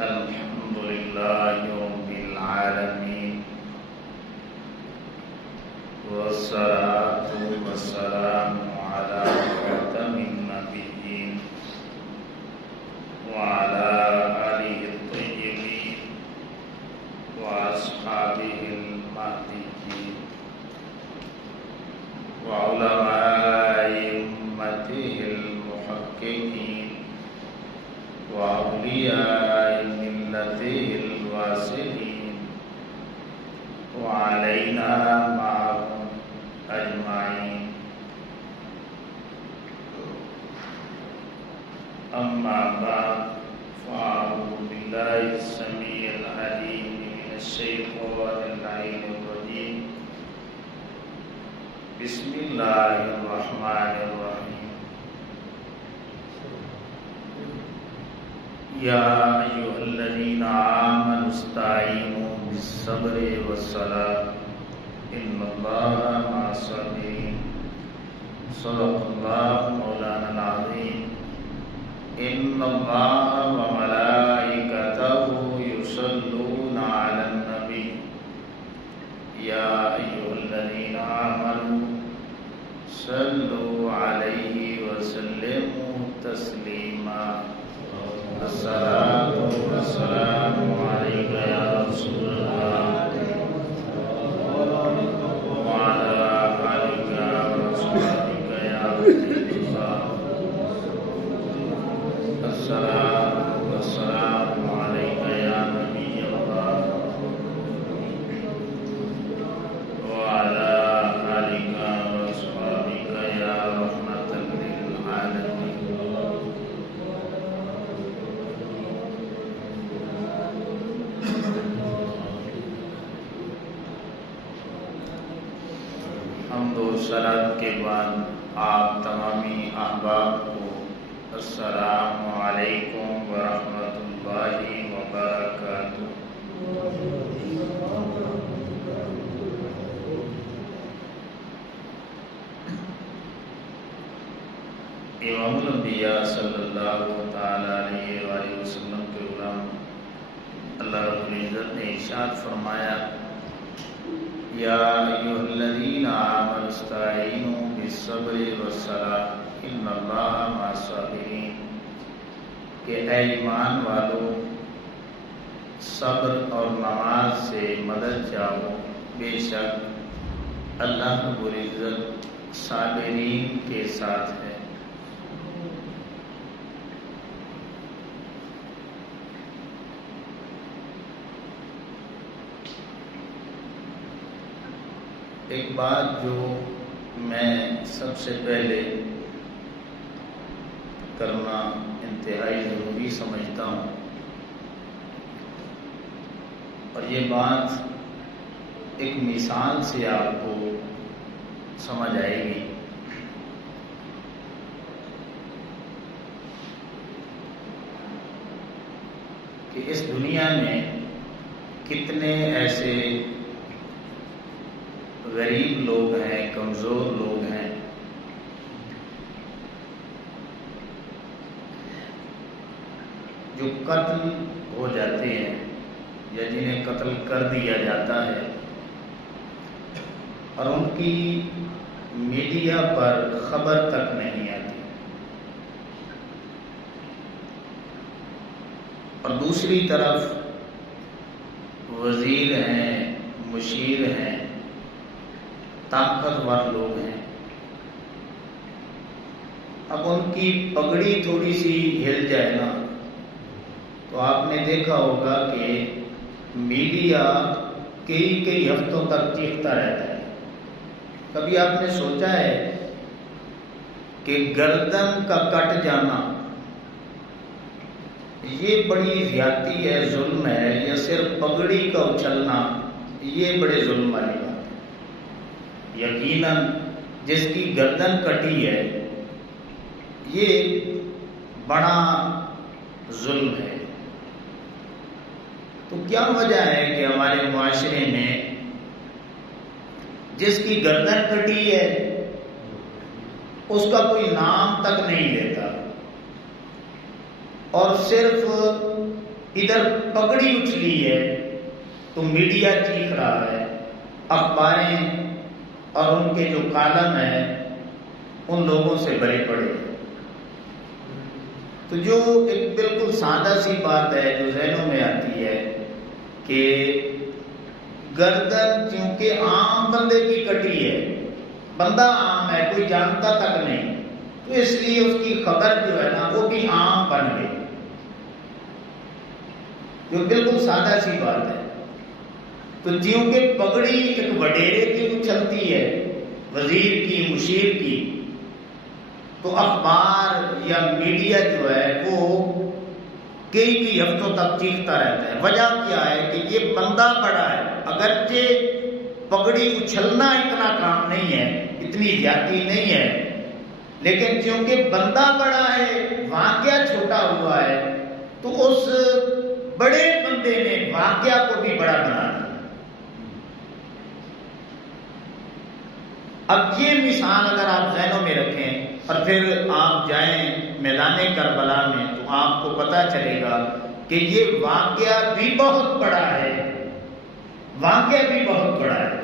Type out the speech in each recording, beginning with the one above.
الحمد لله رب العالمين والصلاة والسلام على خاتم النبيين وعلى آله الطيبين وأصحابه المهديين وعلماء أمته المحققين وأولياء ملته الواسلين وعلينا معهم أجمعين. أما بعد فأعوذ بالله السميع العليم من الشيطان اللعين الرجيم. بسم الله الرحمن الرحيم. يا أيها الذين آمنوا استعينوا بالصبر والصلاة إن الله مع الصابرين. صدق الله مولانا العظيم. إن الله وملائكته يصلون على النبي يا أيها الذين آمنوا صلوا عليه وسلموا تسليما. الصلاة والسلام عليك يا رسول الله وعلى آلك وأصحابك يا حبيب الله. الصلاة والسلام عليك يا نبي الله وعلى آلك وأصحابك يا رحمة للعالمين. حمد و صلاۃ کے بعد آپ تمامی احباب کو السلام علیکم ورحمۃ اللہ وبرکاتہ. امام الانبیاء صلی اللہ تعالی علیہ وآلہ وسلم کے غلام اللہ رب العزت نے ارشاد فرمایا یا ایھا الذین آمنوا استعینوا بالصبر والصلاۃ ان اللہ مع الصابرین، کہ اے ایمان والو صبر اور نماز سے مدد چاہو، بے شک اللہ رب العزت صابرین کے ساتھ ہے. ایک بات جو میں سب سے پہلے کرنا انتہائی ضروری سمجھتا ہوں، اور یہ بات ایک مثال سے آپ کو سمجھ آئے گی. کہ اس دنیا میں کتنے ایسے غریب لوگ ہیں، کمزور لوگ ہیں جو قتل ہو جاتے ہیں یا جنہیں قتل کر دیا جاتا ہے اور ان کی میڈیا پر خبر تک نہیں آتی، اور دوسری طرف وزیر ہیں، مشیر ہیں، طاقتور لوگ ہیں. اب ان کی پگڑی تھوڑی سی ہل جائے نا تو آپ نے دیکھا ہوگا کہ میڈیا کئی ہفتوں تک چیختا رہتا ہے. کبھی آپ نے سوچا ہے کہ گردن کا کٹ جانا یہ بڑی زیادتی ہے، ظلم ہے، یا صرف پگڑی کا اچھلنا یہ بڑے ظلم والی بات ہے؟ یقیناً جس کی گردن کٹی ہے یہ بڑا ظلم ہے. تو کیا وجہ ہے کہ ہمارے معاشرے میں جس کی گردن کٹی ہے اس کا کوئی نام تک نہیں لیتا، اور صرف ادھر پگڑی اچھلی ہے تو میڈیا چیخ رہا ہے، اخباریں اور ان کے جو کالم ہیں ان لوگوں سے بھرے پڑے۔ تو جو ایک بالکل سادہ سی بات ہے جو ذہنوں میں آتی ہے کہ گردن چونکہ عام بندے کی کٹی ہے، بندہ عام ہے، کوئی جانتا تک نہیں، تو اس لیے اس کی خبر جو ہے نا وہ بھی عام بن گئی، جو بالکل سادہ سی بات ہے۔ تو چونکہ پگڑی ایک وڈیرے کی اچھلتی ہے، وزیر کی، مشیر کی، تو اخبار یا میڈیا جو ہے وہ کئی ہفتوں تک چیختا رہتا ہے۔ وجہ کیا ہے کہ یہ بندہ بڑا ہے، اگرچہ پگڑی اچھلنا اتنا کام نہیں ہے، اتنی زیادتی نہیں ہے، لیکن چونکہ بندہ بڑا ہے، واقعہ چھوٹا ہوا ہے، تو اس بڑے بندے نے واقعہ کو بھی بڑا بنا دیا۔ اب یہ مثال اگر آپ ذہنوں میں رکھیں اور پھر آپ جائیں میدان کربلا میں تو آپ کو پتہ چلے گا کہ یہ واقعہ بھی بہت بڑا ہے، واقعہ بھی بہت بڑا ہے،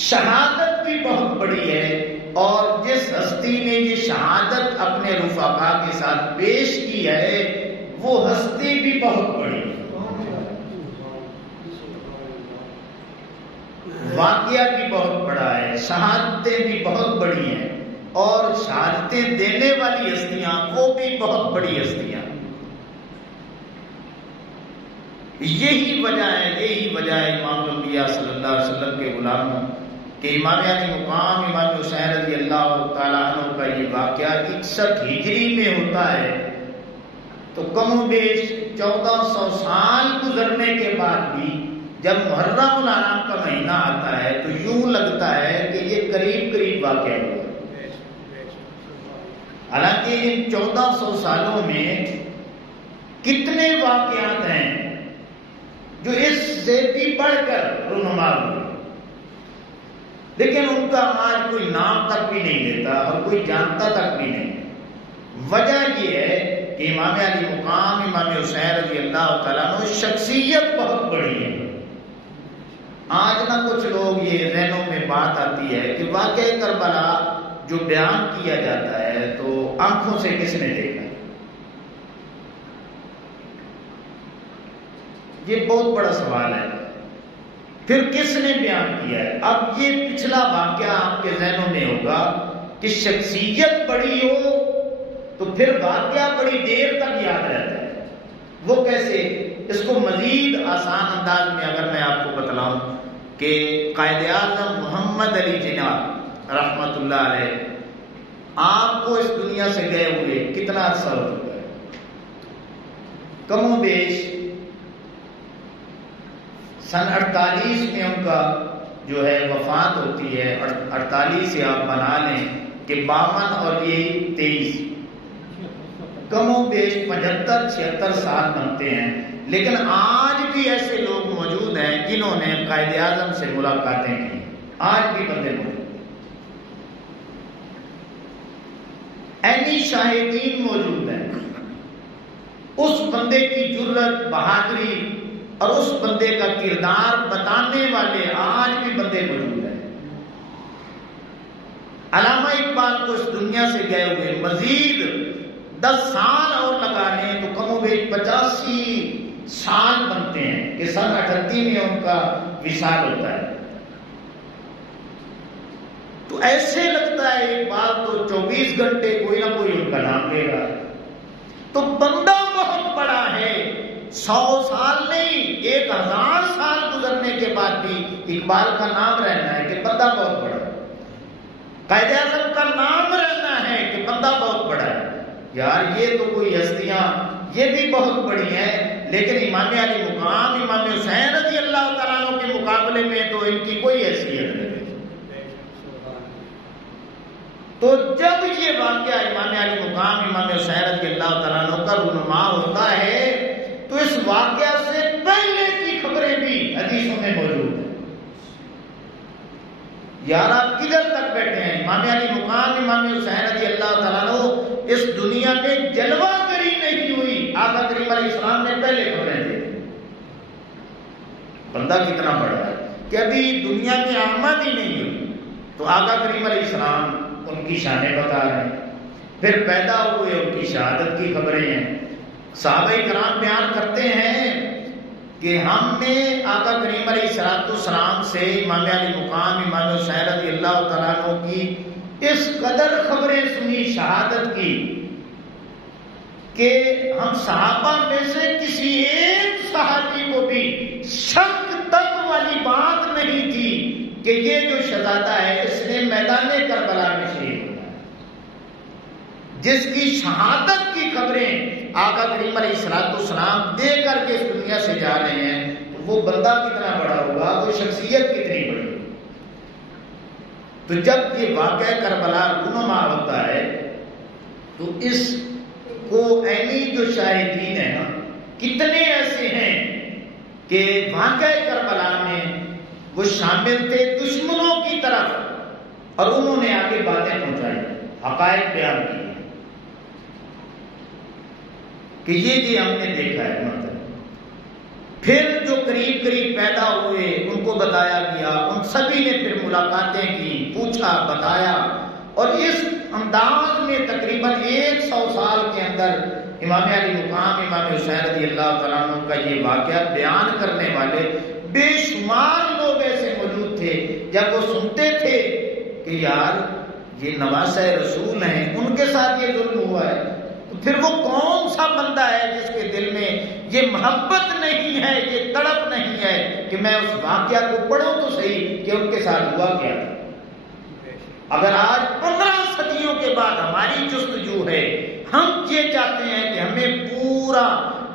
شہادت بھی بہت بڑی ہے، اور جس ہستی نے یہ شہادت اپنے رفقا کے ساتھ پیش کی ہے وہ ہستی بھی بہت بڑی ہے، واقعہ بھی بہت بڑا ہے، شہادتیں بھی بہت بڑی ہیں، اور شہادتیں دینے والی ہستیاں وہ بھی بہت بڑی ہستیاں۔ یہی وجہ ہے امام الانبیاء صلی اللہ علیہ وسلم کے غلاموں کہ امام علی مقام امام حسین رضی اللہ تعالیٰ عنہ کا یہ واقعہ 61 ہجری میں ہوتا ہے، تو کم و بیش 1400 سال گزرنے کے بعد بھی جب محرم الحرام کا مہینہ آتا ہے تو یوں لگتا ہے کہ یہ قریب قریب واقعہ ہوا، حالانکہ ان 1400 سالوں میں کتنے واقعات ہیں جو اس سے بھی بڑھ کر رونما ہوئے، لیکن ان کا آج کوئی نام تک بھی نہیں لیتا اور کوئی جانتا تک بھی نہیں۔ وجہ یہ ہے کہ امام علی مقام امام حسین رضی اللہ تعالیٰ عنہ شخصیت بہت بڑی ہے۔ آج نہ کچھ لوگ یہ ذہنوں میں بات آتی ہے کہ واقعہ کربلا جو بیان کیا جاتا ہے تو آنکھوں سے کس نے دیکھا، یہ بہت بڑا سوال ہے، پھر کس نے بیان کیا ہے؟ اب یہ پچھلا واقعہ آپ کے ذہنوں میں ہوگا کہ شخصیت بڑی ہو تو پھر واقعہ بڑی دیر تک یاد رہتا ہے، وہ کیسے؟ اس کو مزید آسان انداز میں اگر میں آپ کو بتلاؤں کہ قائد اعظم محمد علی جناح رحمت اللہ علیہ آپ کو اس دنیا سے گئے ہوئے کتنا عرصہ ہو چکا ہے؟ کم و بیش سن 48 میں ان کا جو ہے وفات ہوتی ہے، 48 سے آپ بنا لیں کہ 52 اور یہ 23، کم و بیش 75-76 سال بنتے ہیں، لیکن آج بھی ایسے لوگ موجود ہیں جنہوں نے قائد اعظم سے ملاقاتیں کی، آج بھی بندے موجود ہیں، عینی شاہدین موجود ہیں، اس بندے کی جرت، بہادری اور اس بندے کا کردار بتانے والے آج بھی بندے موجود ہیں۔ علامہ اقبال کو اس دنیا سے گئے ہوئے مزید 10 سال اور لگا لیں تو کم و بیش 85 سال بنتے ہیں کہ سن 38 میں ان کا وصال ہوتا ہے۔ تو ایسے لگتا ہے اقبال تو 24 گھنٹے کوئی نہ کوئی ان کا نام لے گا، تو بندہ بہت بڑا ہے، 100 سال نہیں 1000 سال گزرنے کے بعد بھی اقبال کا نام رہنا ہے کہ بندہ بہت بڑا ہے، قائد اعظم کا نام رہنا ہے کہ بندہ بہت بڑا ہے۔ یار یہ تو کوئی ہستیاں یہ بھی بہت بڑی ہیں، لیکن امام علی مقام امام حسین رضی اللہ تعالیٰ عنہ کے مقابلے میں تو ان کی کوئی حیثیت نہیں۔ تو جب یہ واقعہ امام علی مقام امام حسین رضی اللہ تعالیٰ عنہ کا رونما ہوتا ہے تو اس واقعہ سے پہلے کی خبریں بھی حدیثوں میں موجود ہیں۔ یار آپ کدھر تک بیٹھے ہیں؟ امام علی مقام امام حسین رضی اللہ تعالیٰ عنہ اس دنیا میں جلوہ گری نہیں ہوئی، آقا کریم علیہ السلام نے پہلے خبریں دی۔ بندہ کتنا بڑا ہے کہ ابھی دنیا میں آمد ہی نہیں ہوئی تو آقا کریم علیہ السلام ان کی شانیں بتا رہے ہیں، پھر پیدا ہوئے ان کی شہادت کی خبریں ہیں۔ صحابہ کرام بیان کرتے ہیں کہ ہم نے آقا کریم علیہ السلام سے امام علی مقام امام حسین رضی اللہ تعالیٰ عنہ کی اس قدر خبریں سنی شہادت کی کہ ہم صحابہ میں سے کسی ایک صحابی کو بھی شک تک والی بات نہیں تھی کہ یہ جو شہزادہ ہے اس نے میدان کربلا میں شہید ہونا ہے، جس کی شہادت کی خبریں آقا کریم علیہ السلام دے کر کے اس دنیا سے جا رہے ہیں، وہ بندہ کتنا بڑا ہوگا، وہ شخصیت کتنی بڑی ہوگی۔ تو جب یہ واقعہ کربلا رونما ہوتا ہے تو اس کو عینی جو شاہدین ہیں نا، کتنے ایسے ہیں کہ واقعہ کربلا میں وہ شامل تھے دشمنوں کی طرف، اور انہوں نے آگے باتیں پہنچائی، حقائق بیان کی کہ یہ ہم نے دیکھا ہے۔ مطلب پھر جو قریب قریب پیدا ہوئے ان کو بتایا گیا، ان سبھی نے پھر ملاقاتیں کی، پوچھا، بتایا، اور اس انداز میں تقریباً 100 سال کے اندر امام علی مقام امام حسین رضی اللہ تعالیٰ عنہ کا یہ واقعہ بیان کرنے والے بے شمار لوگ ایسے موجود تھے۔ جب وہ سنتے تھے کہ یار یہ نواسہ رسول ہیں، ان کے ساتھ یہ ظلم ہوا ہے، تو پھر وہ کون سا بندہ ہے جس کے دل میں یہ محبت نہیں ہے، یہ تڑپ نہیں ہے کہ میں اس واقعہ کو پڑھوں تو صحیح کہ ان کے ساتھ ہوا کیا تھا۔ اگر آج 15 صدیوں کے بعد ہماری جستجو ہے، ہم یہ چاہتے ہیں کہ ہمیں پورا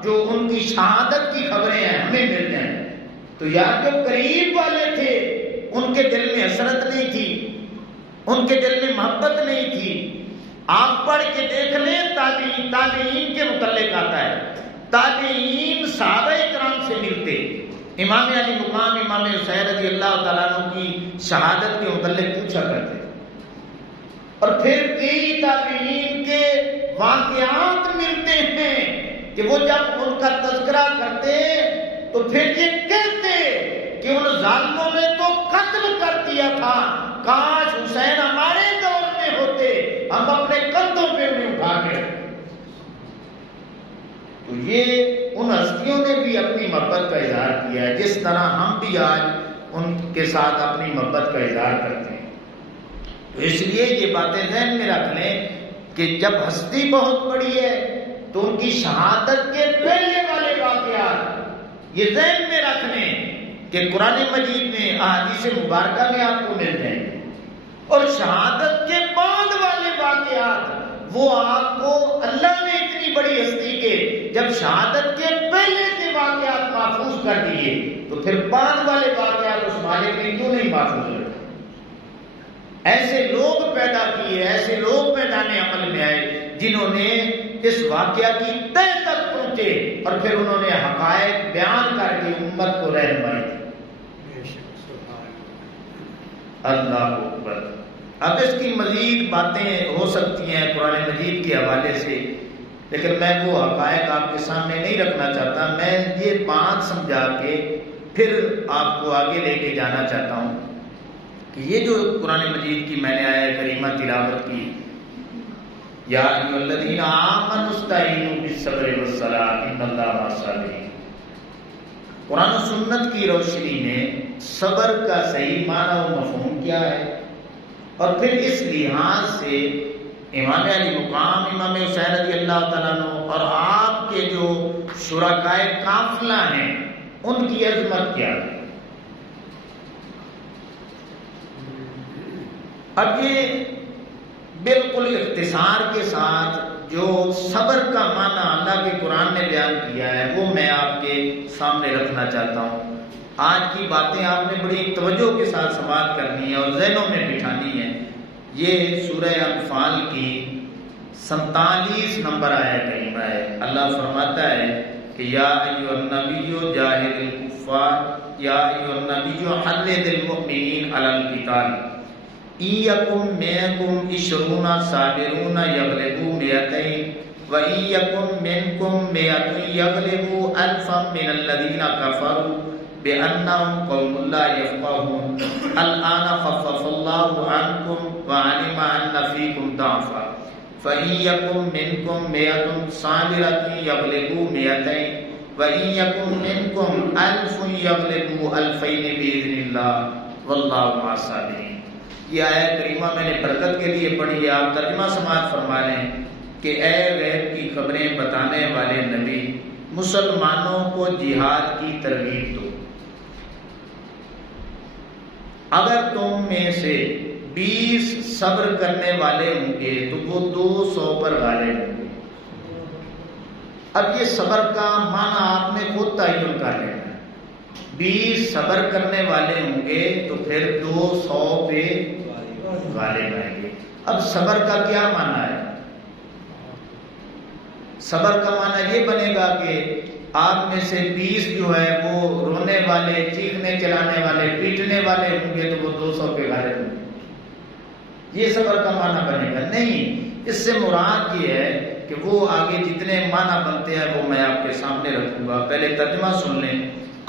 جو ان کی شہادت کی خبریں ہیں ہمیں مل جائیں، تو یار جو قریب والے تھے ان کے دل میں حسرت نہیں تھی، ان کے دل میں محبت نہیں تھی۔ آپ پڑھ کے دیکھ لیں، تابعین کے متعلق آتا ہے، تابعین صحابہ کرام سے ملتے، امام علی مقام امام حسین رضی اللہ تعالیٰ عنہ کی شہادت کے متعلق پوچھا کرتے، اور پھر کئی تابعین کے واقعات ملتے ہیں کہ وہ جب ان کا تذکرہ کرتے تو پھر یہ کہتے کہ ان ظالموں نے تو قتل کر دیا تھا، کاش حسین ہمارے دور میں ہوتے، ہم اپنے کندھوں پہ انہیں اٹھا کے۔ تو یہ ان ہستیوں نے بھی اپنی محبت کا اظہار کیا ہے، جس طرح ہم بھی آج ان کے ساتھ اپنی محبت کا اظہار کرتے ہیں۔ تو اس لیے یہ باتیں ذہن میں رکھ لیں کہ جب ہستی بہت بڑی ہے تو ان کی شہادت کے پہلے والے واقعات یہ ذہن میں رکھ لیں کہ قرآن مجید میں احادیث مبارکہ میں آپ کو مل جائیں گے، اور شہادت کے بعد والے واقعات وہ آپ کو اللہ نے اتنی بڑی ہستی کے جب شہادت کے پہلے کے واقعات محفوظ کر دیے تو پھر بعد والے واقعات اس مالک نے کیوں نہیں محفوظ رکھے؟ ایسے لوگ پیدا کیے، ایسے لوگ میدان عمل میں آئے جنہوں نے اس واقعہ کی تہ تک پہنچے اور پھر انہوں نے حقائق بیان کر کے امت کو رہنمائی دی۔ اللہ اکبر۔ اب اس کی مزید باتیں ہو سکتی ہیں قرآن مجید کے حوالے سے، لیکن میں وہ حقائق آپ کے سامنے نہیں رکھنا چاہتا۔ میں یہ بات سمجھا کے پھر آپ کو آگے لے کے جانا چاہتا ہوں کہ یہ جو قرآن مجید کی میں نے آیت کریمہ تلاوت کی، یا ایھا الذین آمنوا استعینوا بالصبر والصلاۃ ان اللہ مع الصابرین، قرآن و سنت کی روشنی میں صبر کا صحیح معنی و مفہوم کیا ہے، اور پھر اس لحاظ سے امام علی مقام امام حسین رضی اللہ تعالیٰ عنہ اور آپ کے جو شرکائے قافلہ ہیں ان کی عظمت کیا ہے۔ اب یہ بالکل اختصار کے ساتھ جو صبر کا معنی اللہ کے قرآن نے بیان کیا ہے وہ میں آپ کے سامنے رکھنا چاہتا ہوں۔ آج کی باتیں آپ نے بڑی توجہ کے ساتھ سماعت کرنی ہے اور ذہنوں میں بٹھانی ہے۔ یہ سورہ انفال کی 47 نمبر آیت کریمہ ہے۔ اللہ فرماتا ہے کہ یا ایھا النبی جاہد الکفار یا ایھا النبی حرض المؤمنین علی القتال ایکم منکم 20 صابرون یغلبوا 200 وَإِن يَكُن مِّنكُم 100 يَغْلِبُوا أَلْفًا مِّنَ الَّذِينَ كَفَرُوا بأنهم قوم لا يفقهون الآن خفف الله عنكم وعلم أن فيكم ضعفا فإن يكن منكم مئة صابرة يغلبوا مئتين وَإِن يَكُن مِّنكُمْ أَلْفٌ يَغْلِبُوا أَلْفَيْنِ بِإِذْنِ اللَّهِ وَاللَّهُ مَعَ الصَّابِرِينَ۔ یہ آیت کریمہ میں نے برکت کے لیے پڑھی ہے، آپ ترجمہ سماعت فرما لیں کہ اے غیب کی خبریں بتانے والے نبی، مسلمانوں کو جہاد کی ترغیب دو۔ اگر تم میں سے 20 صبر کرنے والے ہوں گے تو وہ 200 پر غالب ہوں گے۔ اب یہ صبر کا معنی آپ نے خود تعین کر لینا ہے۔ 20 صبر کرنے والے ہوں گے تو پھر 200 پہ غالب آئیں گے۔ اب صبر کا کیا معنی ہے؟ صبر کا معنی یہ بنے گا کہ آپ میں سے 20 جو ہے وہ رونے والے، چیخنے چلانے والے، پیٹنے والے ہوں گے تو وہ 200 پہ غالب ہوں گے۔ یہ صبر کا معنی بنے گا نہیں، اس سے مراد یہ ہے کہ وہ آگے جتنے معنی بنتے ہیں وہ میں آپ کے سامنے رکھوں گا، پہلے ترجمہ سن لیں۔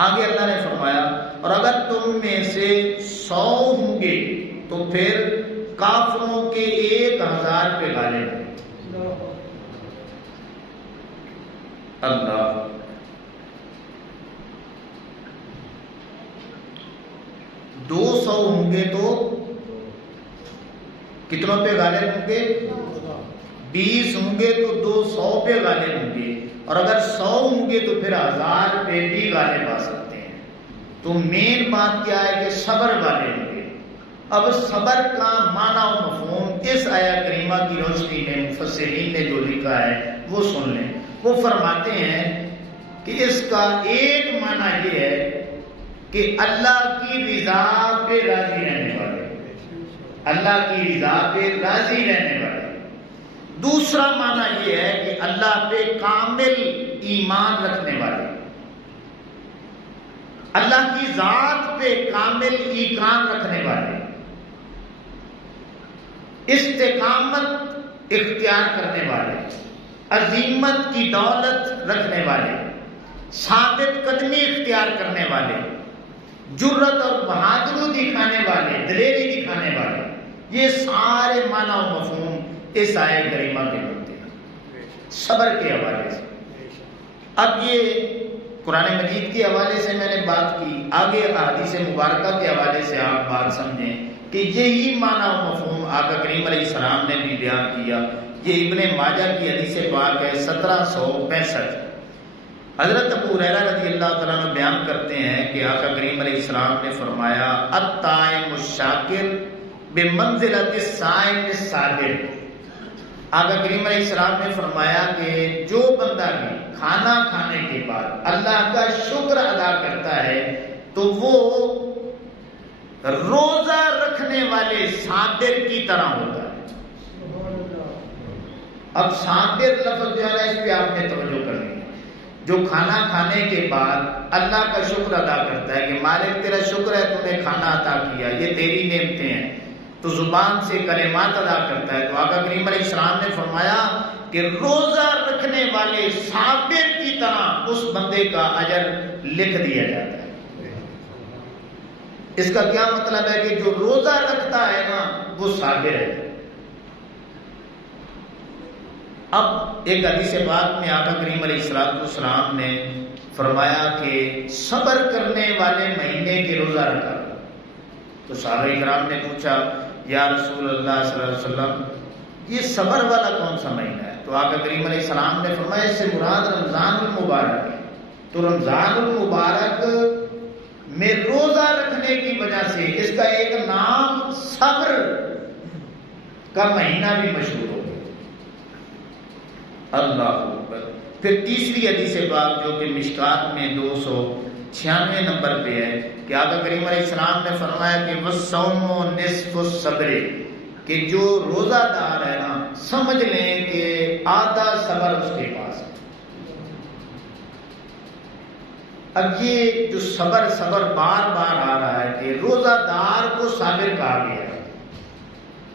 آگے اللہ نے فرمایا اور اگر تم میں سے 100 ہوں گے تو پھر کافروں کے 1000 پہ غالب ہیں۔ اللہ 200 ہوں گے تو کتنوں پہ غالب ہوں گے؟ 20 ہوں گے تو 200 پہ غالب ہوں گے، اور اگر 100 ہوں گے تو پھر 1000 پہ بھی غالب آ سکتے ہیں۔ تو مین بات کیا ہے کہ صبر والے ہوں گے۔ اب صبر کا معنی و مفہوم اس آیہ کریمہ کی روشنی میں مفسرین نے جو لکھا ہے وہ سن لیں۔ وہ فرماتے ہیں کہ اس کا ایک معنی یہ ہے کہ اللہ کی رضا پہ راضی رہنے والے، اللہ کی رضا پہ راضی رہنے والے۔ دوسرا معنی یہ ہے کہ اللہ پہ کامل ایمان رکھنے والے، اللہ کی ذات پہ کامل ایمان رکھنے والے، استقامت اختیار کرنے والے، عظیمت کی دولت رکھنے والے، ثابت قدمی اختیار کرنے والے، جرت اور بہادری دکھانے والے، دلیری دکھانے والے۔ یہ سارے معنی و مفہوم اس آیہ کریمہ کے بنتے ہیں صبر کے حوالے سے۔ اب یہ قرآن مجید کے حوالے سے میں نے بات کی، آگے احادیث مبارکہ کے حوالے سے آپ بات سمجھیں کہ یہی معنی و مفہوم آقا کریم علیہ السلام نے بھی بیان کیا۔ یہ ابن ماجہ کی حدیث پاک ہے 1765۔ حضرت ابو ہریرہ رضی اللہ تعالیٰ عنہ بیان کرتے ہیں کہ آقا کریم علیہ السلام نے فرمایا الطائم الشاکر بمنزلۃ الصائم الصابر۔ آقا کریم علیہ السلام نے فرمایا کہ جو بندہ بھی کھانا کھانے کے بعد اللہ کا شکر ادا کرتا ہے تو وہ روزہ رکھنے والے صابر کی طرح ہوتا ہے۔ اب صابر لفظ جو ہے اس پہ آپ نے توجہ کرنی ہے۔ جو کھانا کھانے کے بعد اللہ کا شکر ادا کرتا ہے کہ مالک تیرا شکر ہے تو نے کھانا عطا کیا، یہ تیری نعمتیں ہیں، تو زبان سے کلمات ادا کرتا ہے۔ تو آقا کریم علیہ السلام نے فرمایا کہ روزہ رکھنے والے صابر کی طرح اس بندے کا اجر لکھ دیا جاتا ہے۔ اس کا کیا مطلب ہے کہ جو روزہ رکھتا ہے نا وہ صابر ہے۔ اب ایک حدیث پاک میں آقا کریم علیہ السلام نے فرمایا کہ صبر کرنے والے مہینے کے روزہ رکھا۔ تو صحابہ کرام نے پوچھا یا رسول اللہ صلی اللہ علیہ وسلم یہ صبر والا کون سا مہینہ ہے؟ تو آقا کریم علیہ السلام نے فرمایا اس سے مراد رمضان المبارک ہے۔ تو رمضان المبارک میں روزہ رکھنے کی وجہ سے اس کا ایک نام صبر کا مہینہ بھی مشہور ہو گیا۔ اللہ اکبر۔ پھر تیسری حدیث پاک جو کہ مشکات میں 296 نمبر پہ ہے کہ آقا کریم علیہ السلام نے فرمایا کہ وَالصَّوْمُ نِصْفُ الصَّبْرِ، کہ جو روزہ دار ہے نا سمجھ لیں کہ آدھا صبر اس کے پاس ہے۔ اب یہ جو صبر بار بار آ رہا ہے کہ روزہ دار کو صابر کہا گیا ہے۔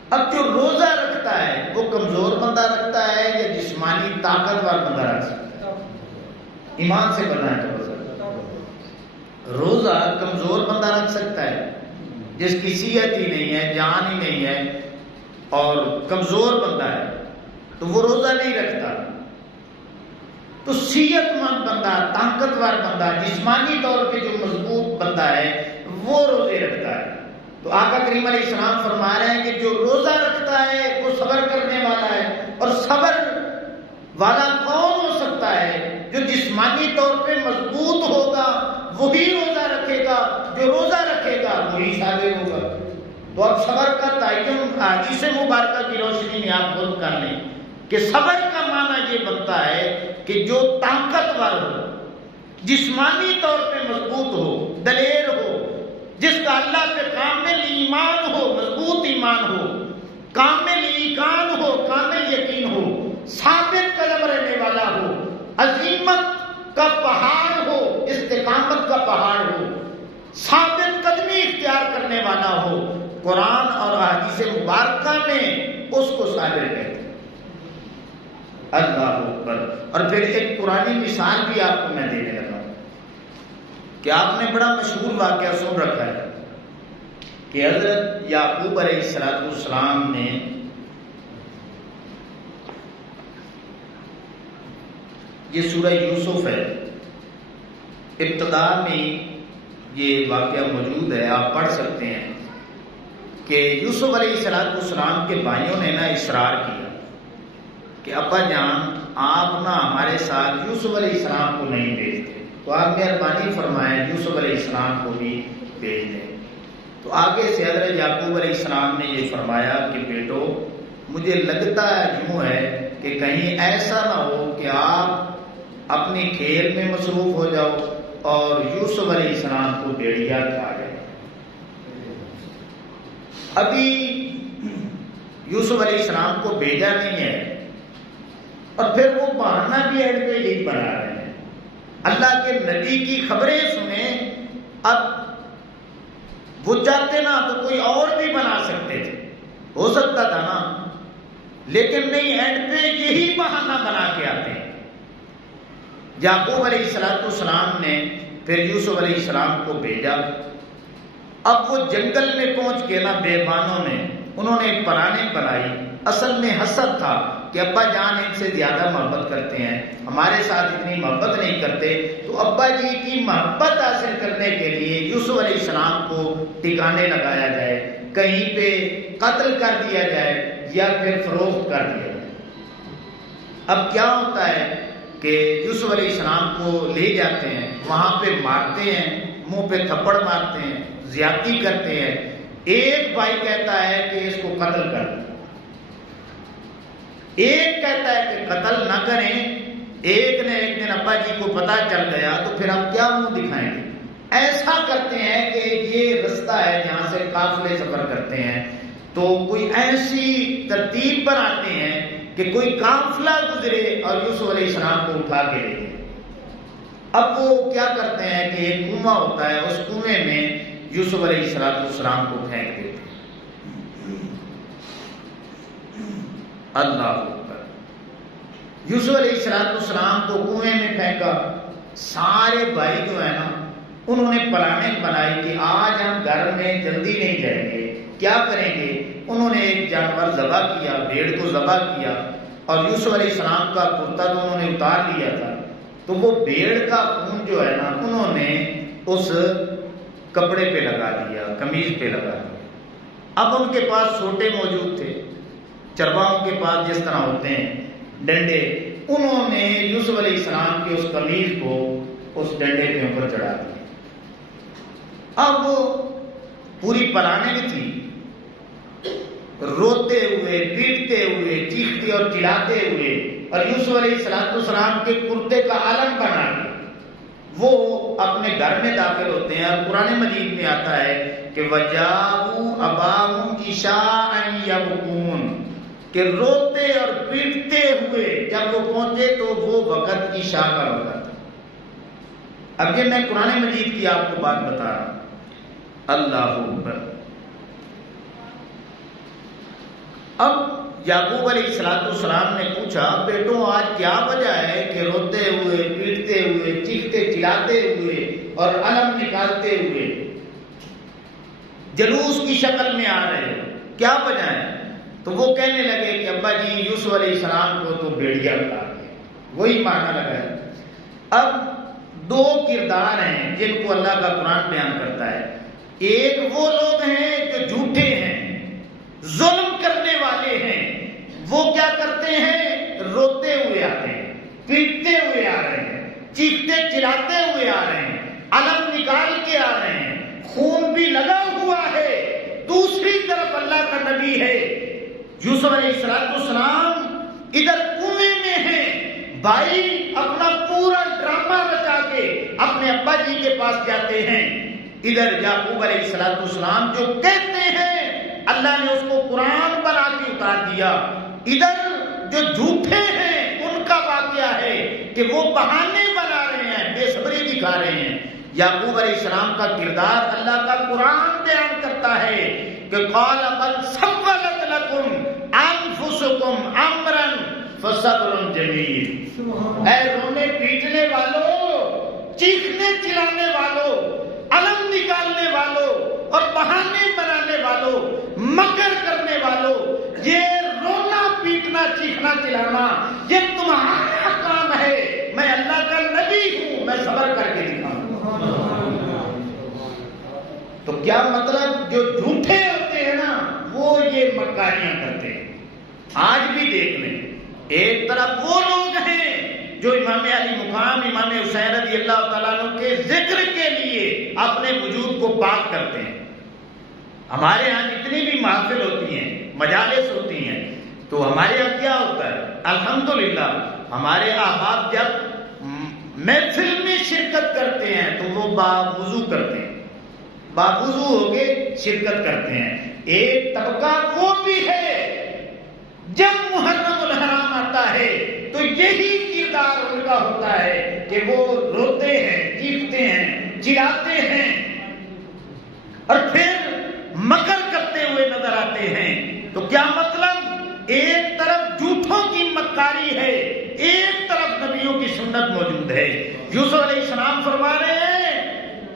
اب جو روزہ رکھتا ہے وہ کمزور بندہ رکھتا ہے یا جسمانی طاقتور بندہ رکھ سکتا ہے؟ ایمان سے بنا ہے تو روزہ کمزور بندہ رکھ سکتا ہے جس کی صحت ہی نہیں ہے، جان ہی نہیں ہے اور کمزور بندہ ہے تو وہ روزہ نہیں رکھتا. تو صحت مند بندہ، طاقتور بندہ، جسمانی طور پہ جو مضبوط بندہ ہے وہ روزے رکھتا ہے. تو آقا کریم علیہ السلام فرما رہے ہیں کہ جو روزہ رکھتا ہے وہ صبر کرنے والا ہے. اور صبر والا کون ہو سکتا ہے؟ جو جسمانی طور پہ مضبوط ہوگا وہی روزہ رکھے گا، جو روزہ رکھے گا وہی صابر ہوگا. تو اب صبر کا تعین حدیث مبارکہ کی روشنی میں آپ خود کر لیں کہ صبر کا معنی یہ بنتا ہے کہ جو طاقتور ہو، جسمانی طور پہ مضبوط ہو، دلیر ہو، جس کا اللہ پہ کامل ایمان ہو، مضبوط ایمان ہو، کامل ایقان ہو، کامل یقین ہو، ثابت قدم رہنے والا ہو، عزیمت کا پہاڑ ہو، استقامت کا پہاڑ ہو، ثابت قدمی اختیار کرنے والا ہو، قرآن اور احادیث مبارکہ میں اس کو صابر کہتے ہیں. اللہ اکبر. اور پھر ایک پرانی مثال بھی آپ کو میں دینے لگا ہوں کہ آپ نے بڑا مشہور واقعہ سن رکھا ہے کہ حضرت یعقوب علیہ السلام نے یہ سورہ یوسف ہے، ابتدا میں یہ واقعہ موجود ہے، آپ پڑھ سکتے ہیں کہ یوسف علیہ السلام کے بھائیوں نے اصرار کیا کہ ابا جان آپ ہمارے ساتھ یوسف علیہ السلام کو نہیں بھیجتے، تو آپ مہربانی فرمائیں یوسف علیہ السلام کو بھی بھیج دیں. تو آگے سے حضرت یعقوب علیہ السلام نے یہ فرمایا کہ بیٹو مجھے لگتا یوں ہے کہ کہیں ایسا نہ ہو کہ آپ اپنی کھیل میں مصروف ہو جاؤ اور یوسف علیہ السلام کو بھیڑیا کھا جائے. ابھی یوسف علیہ السلام کو بھیجا نہیں ہے اور پھر وہ بہانہ بھی ایڈ پہ یہی بنا رہے ہیں. اللہ کے نبی کی خبریں سنیں، اب وہ چاہتے نا تو کوئی اور بھی بنا سکتے تھے، ہو سکتا تھا نا، لیکن نہیں، اینڈ پہ یہی بہانہ بنا کے آتے ہیں. یعقوب علیہ السلام نے پھر یوسف علیہ السلام کو بھیجا. اب وہ جنگل میں پہنچ کے بیبانوں نے انہوں نے ایک پرانے بنائی. اصل میں حسد تھا کہ ابا جان ان سے زیادہ محبت کرتے ہیں، ہمارے ساتھ اتنی محبت نہیں کرتے، تو ابا جی کی محبت حاصل کرنے کے لیے یوسف علیہ السلام کو ٹھکانے لگایا جائے، کہیں پہ قتل کر دیا جائے یا پھر فروخت کر دیا جائے. اب کیا ہوتا ہے کہ یوسف علیہ السلام کو لے جاتے ہیں، وہاں پہ مارتے ہیں، منہ پہ تھپڑ مارتے ہیں، زیادتی کرتے ہیں. ایک بھائی کہتا ہے کہ اس کو قتل کر دیں، ایک کہتا ہے کہ قتل نہ کریں. ایک نے ایک دن ابا جی کو پتہ چل گیا تو پھر ہم کیا منہ دکھائیں گے. ایسا کرتے ہیں کہ یہ رستہ ہے جہاں سے قافلے سفر کرتے ہیں، تو کوئی ایسی ترتیب بناتے ہیں کہ کوئی قافلہ گزرے اور یوسف علیہ السلام کو اٹھا کے لے جائے. اب وہ کیا کرتے ہیں کہ ایک کنواں ہوتا ہے، اس کنویں میں یوسف علیہ السلام کو پھینک دیتے ہیں. اللہ اکبر. یوسف علیہ السلام کو کنویں میں پھینکا. سارے بھائی جو ہے نا انہوں نے پلاننگ بنائی کہ آج ہم گھر میں جلدی نہیں جائیں گے، کیا کریں گے. انہوں نے ایک جانور ذبح کیا، بھیڑ کو ذبح کیا، اور یوسف علیہ السلام کا کرتا تو انہوں نے اتار لیا تھا، تو وہ بھیڑ کا خون جو ہے نا انہوں نے اس کپڑے پہ لگا دیا، قمیض پہ لگا دیا. اب ان کے پاس سوٹے موجود تھے، چرواہوں کے پاس جس طرح ہوتے ہیں ڈنڈے، انہوں نے یوسف علیہ السلام کی اس قمیض کو اس ڈنڈے کے اوپر چڑھا دیا. اب پوری پلاننگ تھی، روتے ہوئے، پیٹتے ہوئے، چیختے اور چلاتے ہوئے، اور یوسف علیہ السلام کے کرتے کا عالم بنا کے وہ اپنے گھر میں داخل ہوتے ہیں. اور قرآن مجید میں آتا ہے کہ وَجَاءُوا أَبَاهُمْ عِشَاءً يَبْكُونَ، کہ روتے اور پیٹتے ہوئے جب وہ پہنچے تو وہ وقت عشاء کا وقت. اب یہ میں قرآن مجید کی آپ کو بات بتا رہا ہوں. اللہ اکبر. اب یعقوب علیہ السلام نے پوچھا بیٹوں آج کیا وجہ ہے کہ روتے ہوئے، پیٹتے ہوئے، چیختے چلاتے ہوئے اور علم نکالتے ہوئے جلوس کی شکل میں آ رہے ہو، کیا وجہ ہے؟ تو وہ کہنے لگے کہ ابا جی یوسف علیہ السلام کو تو بھیڑیا کھا گیا، وہی معنی لگا ہے۔ اب دو کردار ہیں جن کو اللہ کا قرآن بیان کرتا ہے۔ ایک وہ لوگ ہیں جو جھوٹے ہیں، ظلم کرنے والے ہیں، وہ کیا کرتے ہیں؟ روتے ہوئے آتے ہیں، پیٹتے ہوئے آ رہے ہیں، چیختے چلاتے ہوئے آ رہے ہیں، علم نکال کے آ رہے ہیں، خون بھی لگا ہوا ہے۔ دوسری طرف اللہ کا نبی ہے یوسف علیہ السلام ادھر کنویں میں ہیں، بھائی اپنا پورا ڈرامہ رچا کے اپنے ابا جی کے پاس جاتے ہیں۔ ادھر یعقوب علیہ السلام جو کہتے ہیں اللہ نے اس کو قرآن بنا کے اتار دیا۔ ادھر جو جھوٹے ہیں ان کا واقعہ ہے کہ وہ بہانے بنا رہے ہیں، بے صبری دکھا رہے ہیں۔ یعقوب علیہ السلام کا کردار اللہ کا قرآن بیان کرتا ہے کہ قال بل سولت لکم انفسکم امرا فصبر جمیل۔ اے رونے پیٹنے والوں، چیخنے چلانے والوں، علم نکالنے والوں اور بہانے بنانے والوں، مکر کرنے والوں، یہ رونا پیٹنا چیخنا چلانا یہ تمہارا کام ہے، میں اللہ کا نبی ہوں، میں صبر کر کے دکھاؤں۔ تو کیا مطلب؟ جو جھوٹے ہوتے ہیں نا وہ یہ مکاریاں کرتے ہیں۔ آج بھی دیکھ لیں، ایک طرف وہ لوگ ہیں جو امام علی مقام امام حسین رضی اللہ تعالیٰ عنہ کے ذکر کے لیے اپنے وجود کو پاک کرتے ہیں۔ ہمارے ہاں جتنی بھی محفل ہوتی ہیں، مجالس ہوتی ہیں، تو ہمارے یہاں کیا ہوتا ہے؟ الحمدللہ ہمارے احباب جب محفل میں شرکت کرتے ہیں تو وہ باوضو کرتے ہیں، باوضو ہو کے شرکت کرتے ہیں۔ ایک طبقہ وہ بھی ہے جب محرم الحرام آتا ہے تو یہی کردار ان کا ہوتا ہے کہ وہ روتے ہیں، چیختے ہیں، چلاتے ہیں اور پھر مکر کرتے ہوئے نظر آتے ہیں۔ تو کیا مطلب؟ ایک طرف جھوٹوں کی مکاری ہے، ایک طرف نبیوں کی سنت موجود ہے۔ یوسف علیہ السلام فرما رہے ہیں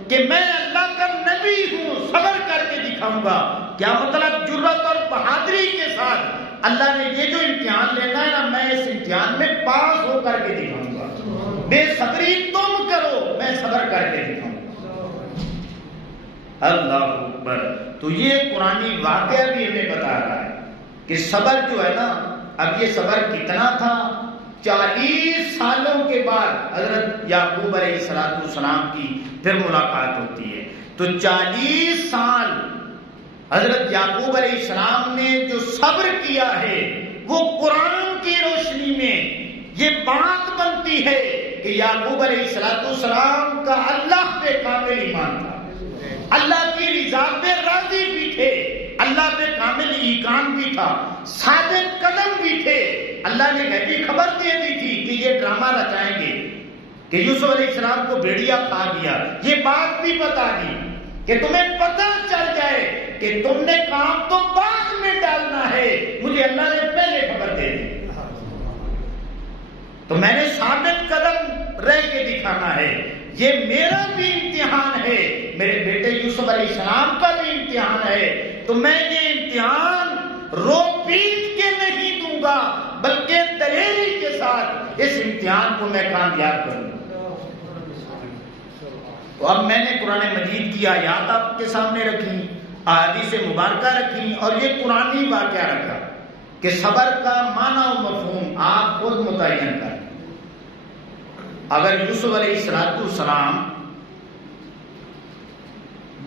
کہ میں اللہ کا نبی ہوں، صبر کر کے دکھاؤں گا۔ کیا مطلب؟ جرأت اور بہادری کے ساتھ اللہ نے یہ جو امتحان لینا ہے نا، میں اس امتحان میں پاس ہو کر کے دکھاؤں گا۔ بے صبری تم کرو، میں صبر کر کے دکھاؤں گا۔ اللہ اکبر۔ تو یہ قرآنی واقعہ بھی ہمیں بتا رہا ہے کہ صبر جو ہے نا، اب یہ صبر کتنا تھا؟ 40 سالوں کے بعد حضرت یعقوب علیہ السلام کی پھر ملاقات ہوتی ہے۔ تو 40 سال حضرت یعقوب علیہ السلام نے جو صبر کیا ہے، وہ قرآن کی روشنی میں یہ بات بنتی ہے کہ یعقوب علیہ السلام کا اللہ پہ کامل ایمان تھا، اللہ کی رضا پہ راضی بھی تھے، اللہ پہ کامل ایقان بھی تھا، ثابت قدم بھی تھے۔ اللہ نے غیبی خبر دے دی تھی کہ یہ ڈرامہ رچائیں گے کہ یوسف علیہ السلام کو بھیڑیا کھا گیا، یہ بات بھی بتا دی کہ تمہیں پتہ چل جائے کہ تم نے کام تو بعد میں ڈالنا ہے، مجھے اللہ نے پہلے خبر دے دی، تو میں نے ثابت قدم رہ کے دکھانا ہے۔ یہ میرا بھی امتحان ہے، میرے بیٹے یوسف علیہ السلام کا بھی امتحان ہے، تو میں یہ امتحان رو پیٹ کے نہیں دوں گا، بلکہ دلیری کے ساتھ اس امتحان کو میں کامیاب کروں گا۔ تو اب میں نے قرآن مجید کی آیات آپ کے سامنے رکھی، احادیث مبارکہ رکھی، اور یہ قرآنی واقعہ رکھا کہ صبر کا معنی و مفہوم آپ خود متعین کریں۔ اگر یوسف علیہ السلام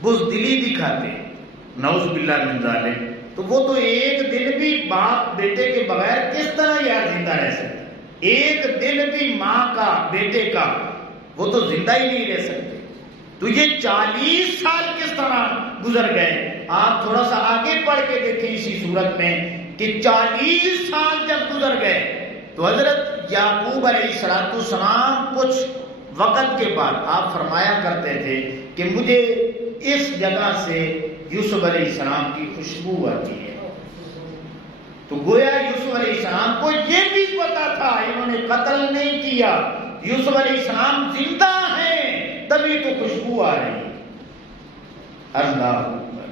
بزدلی دکھاتے، نعوذ باللہ من ذالک، تو وہ تو ایک دن بھی باپ بیٹے کے بغیر کس طرح یار زندہ رہ سکتے؟ ایک دن بھی ماں کا بیٹے کا وہ تو زندہ ہی نہیں رہ سکتے۔ تو یہ 40 سال کس طرح گزر گئے؟ آپ تھوڑا سا آگے پڑھ کے دیکھیں اسی صورت میں کہ 40 سال جب گزر گئے تو حضرت یعقوب علیہ السلام کچھ وقت کے بعد آپ فرمایا کرتے تھے کہ مجھے اس جگہ سے یوسف علیہ السلام کی خوشبو آتی ہے۔ تو گویا یوسف علیہ السلام کو یہ بھی پتا تھا انہوں نے قتل نہیں کیا، یوسف علیہ السلام زندہ ہیں، تبھی تو خوشبو خوشبو آ رہی ہے. اللہ اکبر.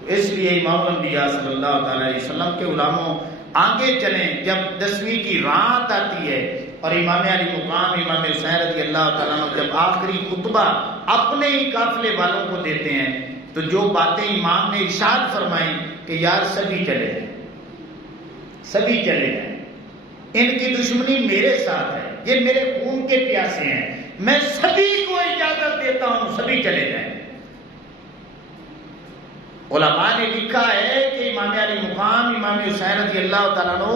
تو اس لیے امام الانبیاء صلی اللہ تعالی علیہ وسلم کے غلاموں آگے چلیں. جب 10ویں کی رات آتی ہے اور امام علی مقام امام حسین رضی اللہ تعالیٰ عنہ جب آخری خطبہ اپنے ہی قافلے والوں کو دیتے ہیں تو جو باتیں امام نے ارشاد فرمائیں کہ یار سبھی چلے جائیں، سبھی چلے جائیں، ان کی دشمنی میرے ساتھ ہے، یہ میرے خون کے پیاسے ہیں، میں سبھی کو اجازت دیتا ہوں، سبھی چلے جائیں. علماء نے لکھا ہے کہ امام علی مقام امام حسین رضی اللہ تعالیٰ عنہ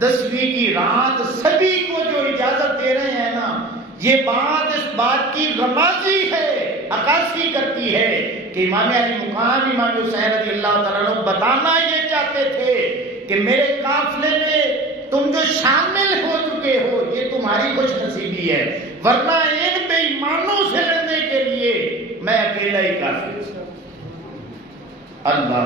10ویں کی رات سبھی کو جو اجازت دے رہے ہیں نا، یہ بات اس بات کی رمازی ہے، عکاسی کرتی ہے کہ امام علی مقام امام حسین رضی اللہ تعالیٰ عنہ بتانا یہ چاہتے تھے کہ میرے قافلے میں تم جو شامل ہو چکے ہو یہ تمہاری خوش نصیبی ہے، ورنہ ان بے ایمانوں سے لڑنے کے لیے میں اکیلا ہی کافی ہوں. اللہ.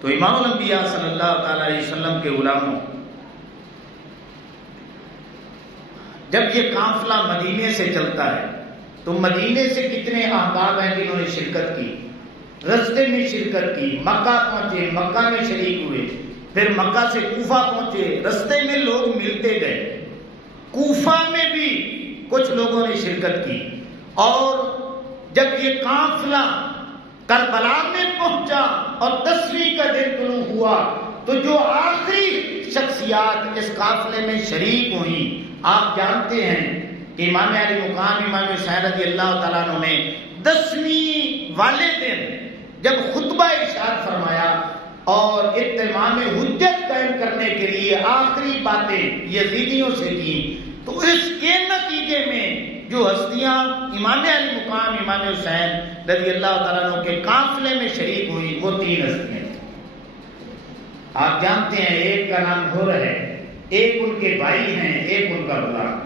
تو امام الانبیاء صلی اللہ تعالی علیہ وسلم کے غلاموں جب یہ قافلہ مدینے سے چلتا ہے تو مدینے سے کتنے احباب ہیں جنہوں نے شرکت کی، رستے میں شرکت کی، مکہ پہنچے، مکہ میں شریک ہوئے، پھر مکہ سے کوفہ پہنچے، رستے میں لوگ ملتے گئے، کوفہ میں بھی کچھ لوگوں نے شرکت کی، اور جب یہ قافلہ کربلا میں پہنچا اور 10ویں کا دن طلوع ہوا تو جو آخری شخصیات اس قافلے میں شریک ہوئیں، آپ جانتے ہیں کہ امام علی مقام امام حسین رضی اللہ تعالیٰ عنہ نے 10ویں والے دن جب خطبہ ارشاد فرمایا اور اتمام حجت قائم کرنے کے لیے آخری باتیں یزیدیوں سے کی، تو اس کے نتیجے میں جو ہستیاں امام علی مقام امام حسین رضی اللہ تعالیٰ عنہ کے قافلے میں شریک ہوئی وہ 3 ہستیاں تھیں. آپ جانتے ہیں ایک کا نام ہر ہے، ایک ان کے بھائی ہیں، ایک ان کا غلام.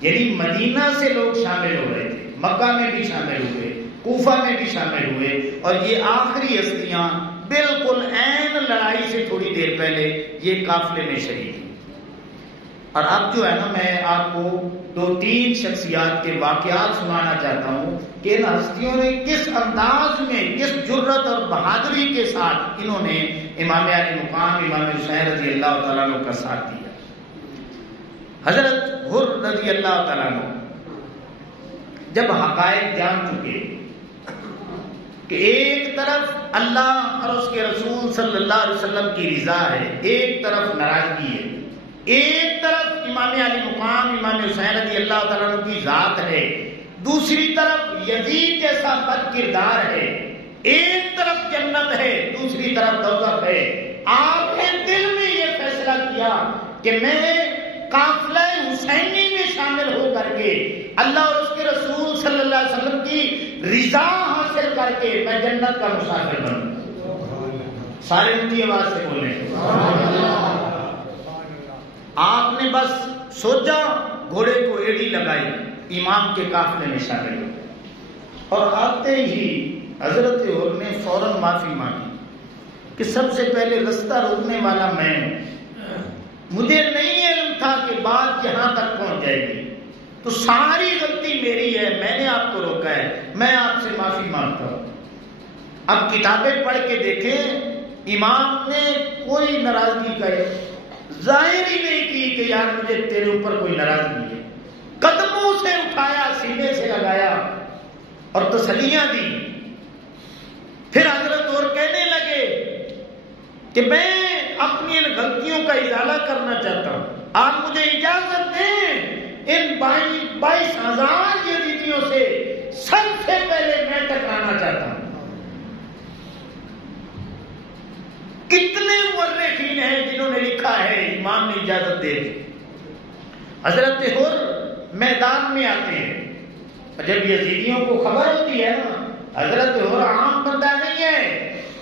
یعنی مدینہ سے لوگ شامل ہو رہے تھے، مکہ میں بھی شامل ہوئے، کوفہ میں بھی شامل ہوئے، اور یہ آخری ہستیاں بالکل عین لڑائی سے تھوڑی دیر پہلے یہ قافلے میں شریک ہیں. اور اب جو ہے نا میں آپ کو 2-3 شخصیات کے واقعات سنانا چاہتا ہوں کہ ان ہستیوں نے کس انداز میں، کس جرت اور بہادری کے ساتھ انہوں نے امام علی مقام امام حسین رضی اللہ تعالیٰ عنہ کا ساتھ دیا. حضرت حر رضی اللہ تعالیٰ عنہ جب حقائق جان چکے کہ ایک طرف اللہ اور اس کے رسول صلی اللہ علیہ وسلم کی رضا ہے، ایک طرف ناراضگی ہے، ایک طرف امام علی مقام امام حسین رضی اللہ تعالیٰ عنہ کی ذات ہے، دوسری طرف یزید جیسا بد کردار ہے، ایک طرف جنت ہے دوسری طرف دوزخ ہے. آپ نے دل میں یہ فیصلہ کیا کہ میں قافلہ حسینی میں شامل ہو کر کے اللہ اور اس کے رسول صلی اللہ علیہ وسلم کی رضا حاصل کر کے میں جنت کا مسافر بنوں. سارے اونچی آواز سے بولیں. آپ نے بس سوچا، گھوڑے کو ایڑی لگائی، امام کے قافلے میں شامل ہو گئے، اور آتے ہی حضرت حر نے فوراً معافی مانگی کہ سب سے پہلے رستہ روکنے والا میں ہوں، مجھے نہیں علم تھا کہ بات یہاں تک پہنچ جائے گی، تو ساری غلطی میری ہے، میں نے آپ کو روکا ہے، میں آپ سے معافی مانگتا ہوں. اب کتابیں پڑھ کے دیکھیں، امام نے کوئی ناراضگی کا ظاہر ہی نہیں کی کہ یار مجھے تیرے اوپر کوئی ناراضگی ہے. قدموں سے اٹھایا، سینے سے لگایا اور تسلیاں دی. پھر حضرت اور کہنے لگے کہ میں اپنی ان غلطیوں کا ازالہ کرنا چاہتا ہوں، آپ مجھے اجازت دیں ان 22,000 یزیدیوں سے سب سے پہلے میں ٹکرانا چاہتا ہوں. کتنے مورخین ہیں جنہوں نے لکھا ہے امام نے اجازت دے دی. حضرت حر میدان میں آتے ہیں، جب یزیدیوں کو خبر ہوتی ہے نا، حضرت حر عام بندہ نہیں ہے،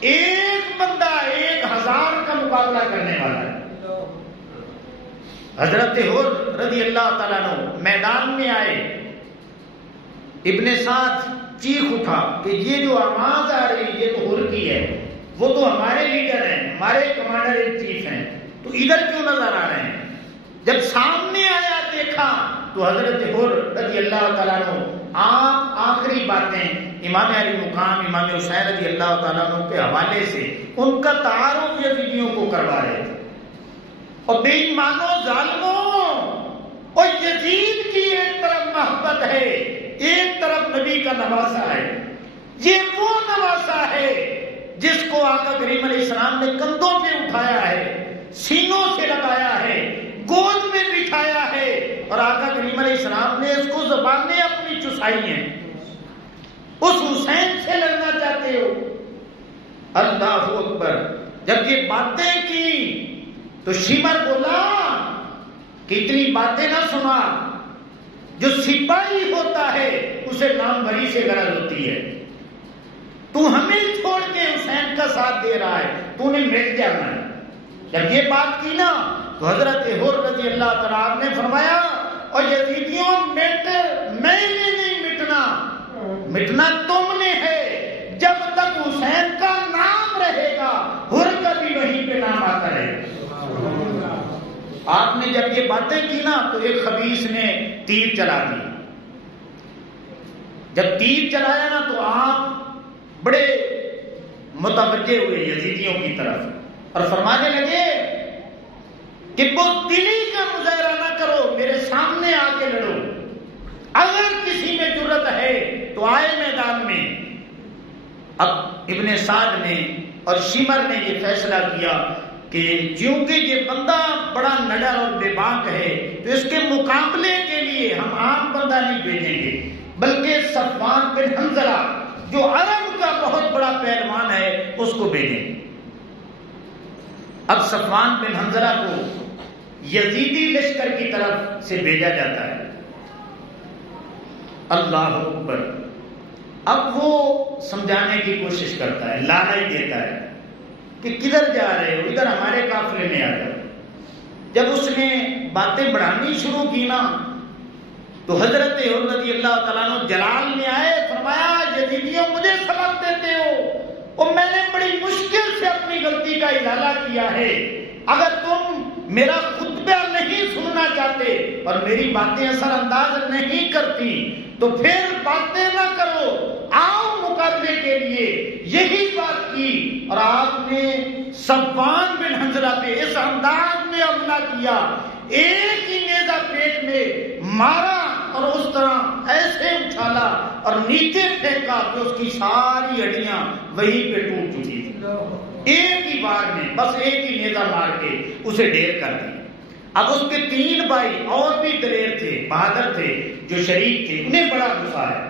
ایک بندہ 1,000 کا مقابلہ کرنے والا ہے. حضرت حر رضی اللہ تعالیٰ عنہ میدان میں آئے، ابن سعد چیخ اٹھا کہ یہ جو آواز آ رہی یہ تو حر کی ہے، وہ تو ہمارے لیڈر ہیں، ہمارے کمانڈر ان چیف ہیں، تو ادھر کیوں نظر آ رہے ہیں؟ جب سامنے آیا دیکھا تو حضرت حر رضی اللہ تعالیٰ عنہ آپ آخری باتیں امام علی مقام امام حسین رضی اللہ تعالیٰ عنہ کے حوالے سے ان کا تعارف یزیدیوں کو کروا رہے تھے. اور بے ایمانوں ظالموں، اور یزید کی ایک طرف محبت ہے، ایک طرف نبی کا نواسہ ہے. یہ وہ نواسہ ہے جس کو آقا کریم علیہ السلام نے کندھوں پہ اٹھایا ہے، سینوں سے لگایا ہے، گود میں بٹھایا ہے، اور آقا کریم علیہ السلام نے اس کو زبانیں اپنی چسائی ہیں. اس حسین سے لڑنا چاہتے ہو؟ اللہ اکبر. جب یہ باتیں کی تو شمر بولا کہ اتنی باتیں نہ سنا، جو سپاہی ہوتا ہے اسے نام بری سے غرض ہوتی ہے. تو ہمیں چھوڑ کے حسین کا ساتھ دے رہا ہے، تو نے مٹ جانا ہے. جب یہ بات کی نا تو حضرت حر رضی اللہ تعالیٰ عنہ نے فرمایا، اور یزیدیوں میں نے نہیں مٹنا، مٹنا تم نے ہے. جب تک حسین کا نام رہے گا حر کا بھی وہیں پہ نام آتا رہے گا. آپ نے جب یہ باتیں کی نا تو ایک خبیث نے تیر چلا دی. جب تیر چلایا نا تو آپ بڑے متوجہ ہوئے یزیدیوں کی طرف اور فرمانے لگے کہ بزدلی کا مظاہرہ نہ کرو، میرے سامنے آ کے لڑو. اگر کسی میں جرت ہے تو آئے میدان میں. اب ابن سعد نے اور شمر نے یہ فیصلہ کیا کہ چونکہ یہ بندہ بڑا نڈر اور بے باک ہے تو اس کے مقابلے کے لیے ہم عام بندہ نہیں بھیجیں گے، بلکہ صفوان بن حنظلہ جو عرب کا بہت بڑا پہلوان ہے اس کو بھیجیں. اب صفوان بن حنظلہ کو یزیدی لشکر کی طرف سے بھیجا جاتا ہے. اللہ اکبر. اب وہ سمجھانے کی کوشش کرتا ہے، لالچ دیتا ہے کہ کدھر جا رہے ہو، ادھر ہمارے قافلے میں آ جاؤ. جب اس نے باتیں بڑھانی شروع کی نا تو حضرت عمر رضی اللہ تعالیٰ عنہ جلال میں آئے، فرمایا یزیدیوں مجھے سبق دیتے ہو، اور میں نے بڑی مشکل سے اپنی غلطی کا ازالہ کیا ہے. اگر تم میرا خطبہ نہیں سننا چاہتے اور میری باتیں اثر انداز نہیں کرتی تو پھر باتیں نہ کرو، آؤ مقابلے کے لیے. یہی بات کی اور آپ نے صفوان بن حنظلہ پہ اس انداز میں حملہ کیا، ایک ہی نیزہ پیٹ میں مارا اور اس طرح ایسے اچھالا اور نیچے پھینکا کہ اس کی ساری ہڈیاں وہیں پہ ٹوٹ چکی تھی. ایک ہی بار میں بس ایک ہی نیزہ مار کے اسے ڈھیر کر دیا. اب اس کے 3 بھائی اور بھی دلیر تھے، بہادر تھے، جو شریک تھے. انہیں بڑا غصہ ہے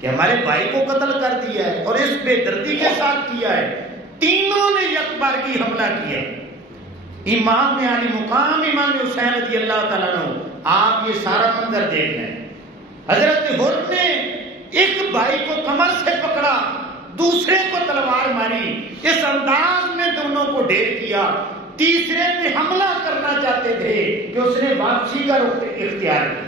کہ ہمارے بھائی کو قتل کر دیا ہے اور اس بے دردی کے ساتھ کیا ہے. تینوں نے یک بار کی حملہ کیا. امام علی مقام امام حسین رضی اللہ تعالیٰ عنہ آپ یہ سارا منظر دیکھ رہے ہیں. حضرت حر نے ایک بھائی کو کمر سے پکڑا، دوسرے کو تلوار ماری، اس انداز میں دونوں کو ڈھیر کیا. تیسرے پہ حملہ کرنا چاہتے تھے کہ اس نے واپسی کا رخ اختیار کیا.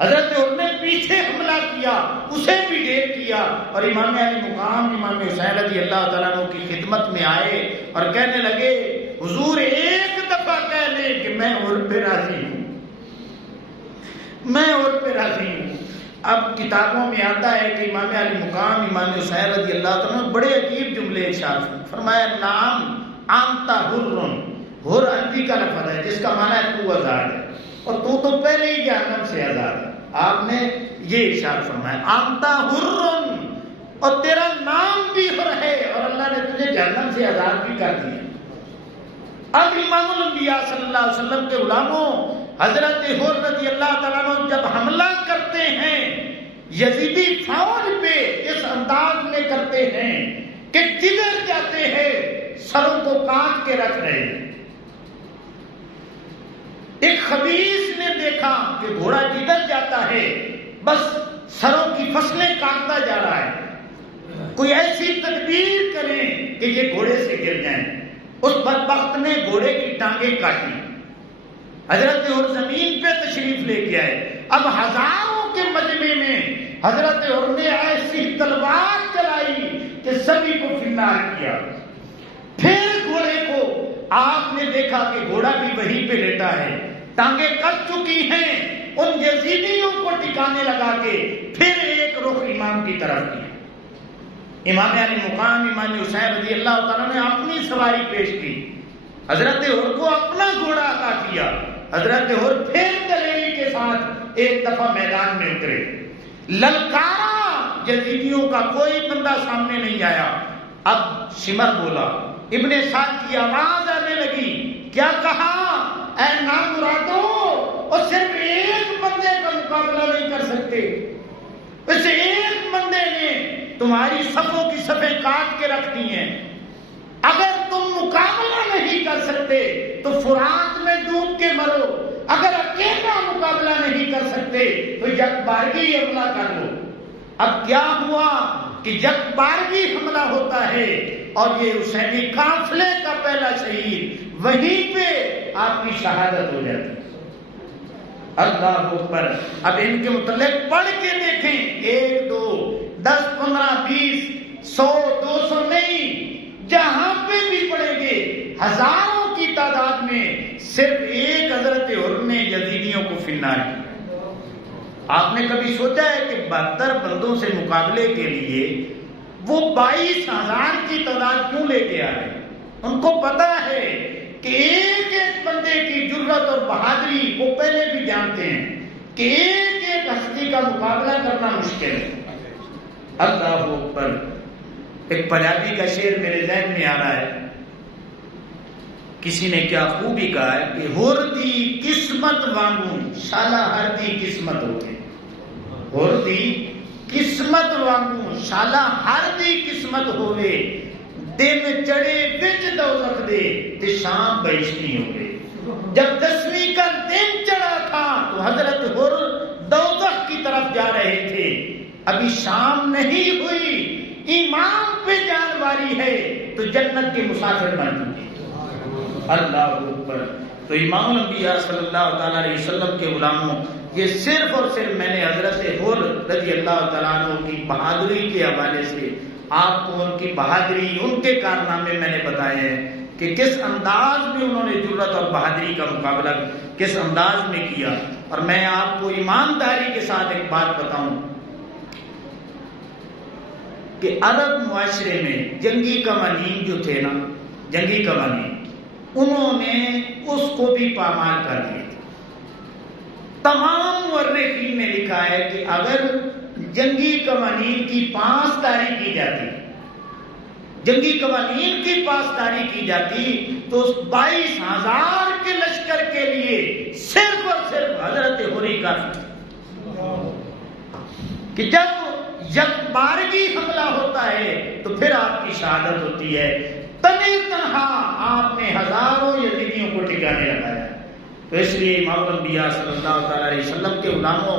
حضرت عمر نے پیچھے حملہ کیا، اسے بھی ڈھیر کیا، اور امام علی مقام امام حسین رضی اللہ تعالیٰ عنہ کی خدمت میں آئے اور کہنے لگے حضور ایک دفعہ کہہ لیں کہ میں عمر پہ راضی ہوں، میں عمر پہ راضی ہوں. اب کتابوں میں آتا ہے کہ امام علی مقام امام حسین رضی اللہ تعالیٰ عنہ بڑے عجیب جملے ارشاد فرمایا، نام انت حر، حر عربی کا لفظ ہے جس کا معنی ہے تو آزاد ہے، اور تو پہلے ہی جہنم سے آزاد ہے. آپ نے یہ ارشاد فرمایا انت حر، اور تیرا نام بھی حر ہے اور اللہ نے تجھے جہنم سے آزاد بھی کر دیا. اب امام الانبیاء صلی اللہ علیہ وسلم کے غلاموں حضرت حر رضی اللہ تعالیٰ عنہ جب حملہ کرتے ہیں یزیدی فوج پہ اس انداز میں کرتے ہیں کہ جدھر جاتے ہیں سروں کو کاٹ کے رکھ رہے ہیں. ایک خبیث نے دیکھا کہ گھوڑا جدھر جاتا ہے بس سروں کی فصلیں کاٹتا جا رہا ہے، کوئی ایسی تدبیر کریں کہ یہ گھوڑے سے گر جائیں. اس بدبخت نے گھوڑے کی ٹانگیں کاٹی. حضرت عمر زمین پہ تشریف لے کے آئے. اب ہزاروں کے مجمع میں حضرت عمر نے ایسی تلوار چلائی کہ سبھی کو فنار کیا. پھر گھوڑے کو آپ نے دیکھا کہ گھوڑا بھی وہیں پہ لیٹا ہے، ٹانگیں کٹ چکی ہیں، ان یزیدیوں کو ٹکانے لگا کے پھر ایک رخ امام کی طرف کیا. امام علی مقام امام حسین رضی اللہ تعالیٰ نے اپنی سواری پیش کی، حضرت حر کو اپنا گھوڑا عطا کیا. حضرت حر پھر دلیری کے ساتھ ایک دفعہ میدان میں اترے، للکارا، یزیدیوں کا کوئی بندہ سامنے نہیں آیا. اب شمر بولا، ابن سعد کی آواز آنے لگی، کیا کہا؟ اے نامرادو، اور صرف ایک بندے کا مقابلہ نہیں کر سکتے؟ اس ایک بندے نے تمہاری صفوں کی صفیں کاٹ کے رکھ دی ہیں. اگر تم مقابلہ نہیں کر سکتے تو فرات میں ڈوب کے مرو. اگر اکیلا مقابلہ نہیں کر سکتے تو یکبارگی حملہ کر لو. اب کیا ہوا کہ یکبارگی حملہ ہوتا ہے اور یہ حسینی قافلے کا پہلا شہید، وہیں پہ آپ کی شہادت ہو جاتی ہے. اللہ اکبر. اب ان کے متعلق پڑھ کے دیکھیں، 1 2 10 15 20 100 200 نہیں، جہاں پہ بھی پڑھیں گے ہزاروں کی تعداد میں صرف ایک حضرت حر نے یزیدیوں کو فنار کیا. آپ نے کبھی سوچا ہے کہ 72 بندوں سے مقابلے کے لیے وہ 22,000 کی تعداد کیوں لے کے آ رہے ہیں؟ ان کو پتا ہے کہ ایک ایک بندے کی جرت اور بہادری، وہ پہلے بھی جانتے ہیں کہ ایک ایک ہستی کا مقابلہ کرنا مشکل ہے. اللہ اکبر. ایک پنجابی کا شعر میرے ذہن میں آ رہا ہے، کسی نے کیا خوبی کہا ہے کہ ہر دی قسمت وانگوں شالا ہر دی قسمت ہوگی. ہر دی قسمت وانگوں شالا ہر دی قسمت ہوئے، دن چڑھے وچ دوزخ دے تے شام بہشتی ہوئے. جب 10ویں کا دن چڑھا تھا تو حضرت حر دوزخ کی طرف جا رہے تھے. ابھی شام نہیں ہوئی، ایمان پہ جان واری ہے تو جنت کے مسافر بن چکے. اللہ اکبر. تو امام الانبیاء صلی اللہ تعالیٰ علیہ وسلم کے غلاموں، یہ صرف اور صرف میں نے حضرت حر رضی اللہ تعالیٰ عنہ کی بہادری کے حوالے سے آپ کو ان کی بہادری، ان کے کارنامے میں نے بتائے ہیں کہ کس انداز میں انہوں نے جرت اور بہادری کا مقابلہ کس انداز میں کیا. اور میں آپ کو ایمانداری کے ساتھ ایک بات بتاؤں کہ عرب معاشرے میں جنگی قوانین جو تھے نا، جنگی قوانین، انہوں نے اس کو بھی پامال کر دیے تھے. تمام مورخین نے لکھا ہے کہ اگر جنگی قوانین کی پاسداری کی جاتی، جنگی قوانین کی پاسداری کی جاتی تو 22,000 کے لشکر کے لیے صرف اور صرف حضرت حر کافی کہ جب یکبارگی حملہ ہوتا ہے تو پھر آپ کی شہادت ہوتی ہے. تنی تنہا آپ نے ہزاروں یزیدیوں کو ٹکانے لگایا. تو اس لیے امام الانبیاء صلی اللہ تعالیٰ علیہ وسلم کے غلاموں،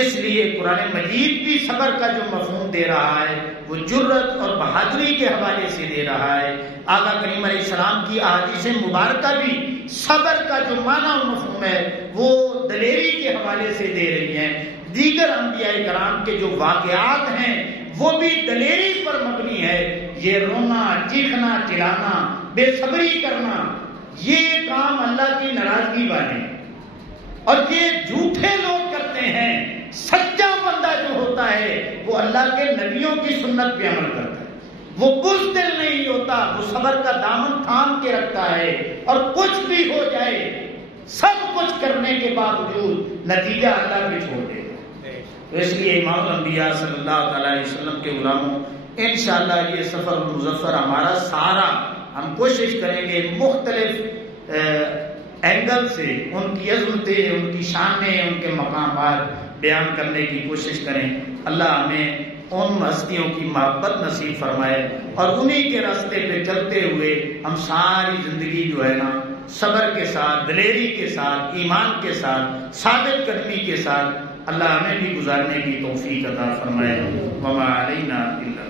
اس لیے قرآن مجید بھی صبر کا جو مفہوم دے رہا ہے وہ جرت اور بہادری کے حوالے سے دے رہا ہے. آقا کریم علیہ السلام کی احادیث مبارکہ بھی صبر کا جو معنی و مفہوم ہے وہ دلیری کے حوالے سے دے رہی ہیں. دیگر انبیاء کرام کے جو واقعات ہیں وہ بھی دلیری پر مبنی ہے. یہ رونا، چیخنا، چلانا، بے صبری کرنا، یہ کام اللہ کی ناراضگی والے اور یہ جھوٹے لوگ کرتے ہیں. سچا بندہ جو ہوتا ہے وہ اللہ کے نبیوں کی سنت پہ عمل کرتا ہے، وہ بزدل نہیں ہوتا، وہ صبر کا دامن تھام کے رکھتا ہے. اور کچھ بھی ہو جائے، سب کچھ کرنے کے باوجود نتیجہ اللہ پہ چھوڑ دے. تو اس لیے امام الانبیاء صلی اللہ تعالیٰ علیہ وسلم کے غلاموں، انشاءاللہ یہ سفر مظفر ہمارا سارا ہم کوشش کریں گے مختلف اینگل سے ان کی عظمتیں، ان کی شانیں، ان کے مقامات بیان کرنے کی کوشش کریں. اللہ ہمیں ان ہستیوں کی محبت نصیب فرمائے اور انہی کے راستے پہ چلتے ہوئے ہم ساری زندگی جو ہے نا صبر کے ساتھ، دلیری کے ساتھ، ایمان کے ساتھ، ثابت قدمی کے ساتھ اللہ ہمیں بھی گزارنے کی توفیق عطا فرمائے. وما علینا الا